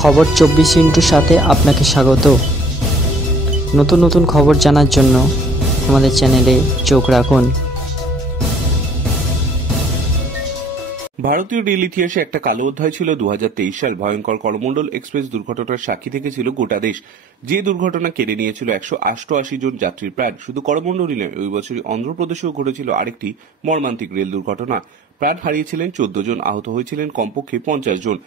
খবর 24 সাথে আপনাকে স্বাগত। নতুন নতুন খবর জানার জন্য আমাদের চ্যানেলে চোখ রাখুন। ভারতীয় রেল ইতিহাসে একটা কালো অধ্যায় ছিল 2023 সাল। ভয়ঙ্কর করমণ্ডল এক্সপ্রেস দুর্ঘটনার সাক্ষী থেকেছিল গোটা দেশ। যে দুর্ঘটনা কেড়ে নিয়েছিল 188 জন যাত্রীর প্রাণ। শুধু করমণ্ডলই নয়, ওই বছরই অন্ধ্রপ্রদেশেও ঘটেছিল আরেকটি মর্মান্তিক রেল দুর্ঘটনা। প্রাণ হারিয়েছিলেন 14 জন, আহত হয়েছিলেন কমপক্ষে 50 জন।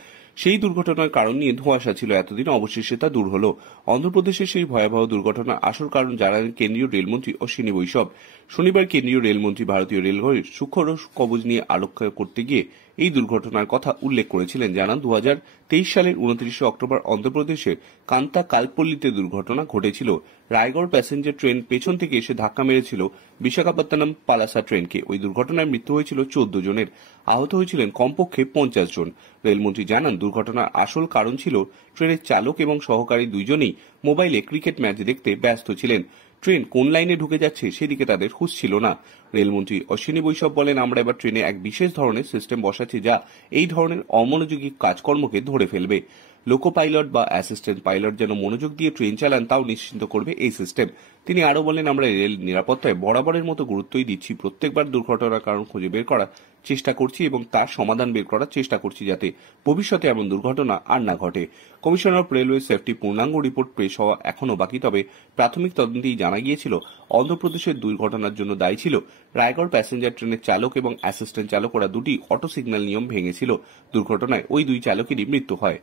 সেই দুর্ঘটনার কারণ নিয়ে ধোঁয়াশা ছিল এতদিন, অবশেষে তা দূর হল। অন্ধ্রপ্রদেশের সেই ভয়াবহ দুর্ঘটনার আসল কারণ জানালেন কেন্দ্রীয় রেলমন্ত্রী অশ্বিনী বৈষ্ণব। শনিবার কেন্দ্রীয় রেলমন্ত্রী ভারতীয় রেলওয়ের সূক্ষ্ম কবচ নিয়ে আলোচনা করতে গিয়ে এই দুর্ঘটনার কথা উল্লেখ করেছিলেন। জানান 2023 সালের 29 অক্টোবর অন্ধ্রপ্রদেশের কান্তা কালপল্লিতে দুর্ঘটনা ঘটেছিল। রায়গড় প্যাসেঞ্জার ট্রেন পেছন থেকে এসে ধাক্কা মেরেছিল বিশাখাপত্তনম পালাসা ট্রেনকে। ওই দুর্ঘটনায় মৃত্যু হয়েছিল 14 জনের, আহত হয়েছিলেন কমপক্ষে 50 জন। রেলমন্ত্রী জানান, দুর্ঘটনার আসল কারণ ছিল ট্রেনের চালক এবং সহকারী দুইজনেই মোবাইলে ক্রিকেট ম্যাচ দেখতে ব্যস্ত ছিলেন। ট্রেন কোন লাইনে ঢুকে যাচ্ছে সেদিকে তাদের হুঁশ ছিল না। রেলমন্ত্রী অশ্বিনী বৈষ্ণব বলেন, আমরা এবার ট্রেনে এক বিশেষ ধরনের সিস্টেম বসাচ্ছি যা এই ধরনের অমনোযোগী কাজকর্মকে ধরে ফেলবে। লোকো পাইলট বা অ্যাসিস্ট্যান্ট পাইলট যেন মনোযোগ দিয়ে ট্রেন চালান তাও নিশ্চিন্ত করবে এই সিস্টেম। তিনি আরও বলেন, আমরা রেল নিরাপত্তায় বরাবরের মতো গুরুত্বই দিচ্ছি। প্রত্যেকবার দুর্ঘটনার কারণ খুঁজে বের করার চেষ্টা করছি এবং তার সমাধান বের করার চেষ্টা করছি যাতে ভবিষ্যতে এমন দুর্ঘটনা আর না ঘটে। কমিশনার অফ রেলওয়ে সেফটি পূর্ণাঙ্গ রিপোর্ট পেশ হওয়া এখনও বাকি, তবে প্রাথমিক তদন্তেই জানা গিয়েছিল অন্ধ্রপ্রদেশের দুর্ঘটনার জন্য দায়ী ছিল রায়গড় প্যাসেঞ্জার ট্রেনের চালক এবং অ্যাসিস্ট্যান্ট চালক। ওরা দুটি অটো সিগন্যাল নিয়ম ভেঙেছিল। দুর্ঘটনায় ওই দুই চালকেরই মৃত্যু হয়।